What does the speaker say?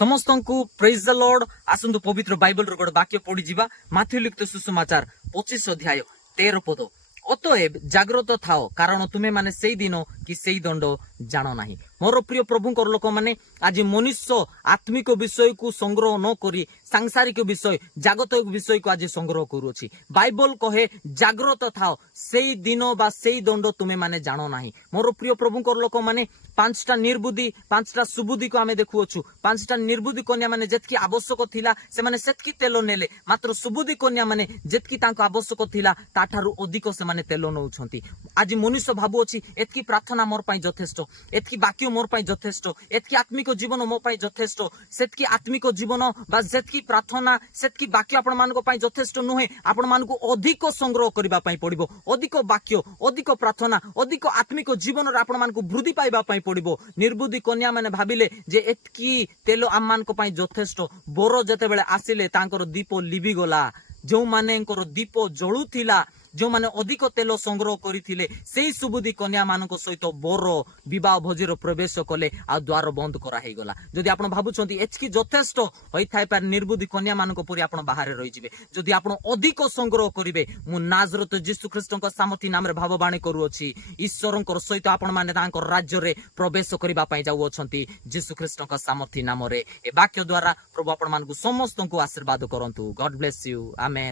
समस्त को praise the Lord. आसंतु पवित्र बाइबल रो गोटे वाक्य पढ़ी जीवा। माथ्यू लिखित सुसमाचार 25 अध्याय 13 पद। अतएव जाग्रत थाओ कारण तुमे माने सेई दिन कि सेई दंड जानो नाही। मोर प्रिय प्रभुंकर लोक माने आज मनुष्य आत्मिक विषय को संग्रह न करी सांसारिक विषय जागतिक विषय को आज संग्रह करूछि। बाइबल कहे जाग्रत थाओ सेई दिन बा सेई दंड तुमे माने जानो नाही। मोर प्रिय प्रभुंकर लोक माने पांचटा निर्बुद्धि पांचटा सुबुद्धि को आमे देखुछु। पांचटा निर्बुद्धि कन्या माने जेतकी आवश्यक थिला से माने सेतकी तेल नेले, मात्र सुबुद्धि कन्या माने जेतकी तांको आवश्यक थिला ताठारु अधिक से माने तेल नउछंती। आज मनुष्य भाबुछि एतकी प्रार्थना मोर पई यथेष्ट, एतकी वाक्य मोर पई यथेष्ट, एतकी आत्मिक जीवन मोर पई यथेष्ट, सेतकी आत्मिक जीवन बा जेतकी प्रार्थना सेतकी वाक्य आपण मानको पई यथेष्ट नुहे। आपण मानको अधिक संग्रह करिबा पई पड़िबो। अधिक वाक्य अधिक प्रार्थना अधिक आत्मिक जीवन रे आपण मानको वृद्धि पाइबा पई पड़िबो। निर्बुद्धि कन्या माने भाबिले जे एतकी तेल आम मानको पई यथेष्ट। बोर जेतेबेले आसिले तांकर दीप लिबि गला। जो मानेंकर दीप जळुथिला, जो माने अधिक तेल संग्रह करिथिले सेई सुबुद्धि कन्या मानक सहित बोर विवाह भोजीर प्रवेश कले आ द्वार बंद करा हे गला। जदि आपण भाबुछंती एचकी यथेष्ट होई थाय पर निर्बुद्धि कन्या मानक परि आपण बाहर रहि जिवे। जदि आपण अधिक संग्रह करिवे मु नाजरत यीशु ख्रीष्टक सामर्थी नाम रे भावबाणी करूअछि। ईश्वरंकर सहित आपण माने तांकर राज्य रे प्रवेश करिबा पई जाउ अछंती यीशु ख्रीष्टक सामर्थी नाम रे। ए वाक्य द्वारा प्रभु आपण मानकु समस्त को आशीर्वाद करंतु। God bless you. आमेन।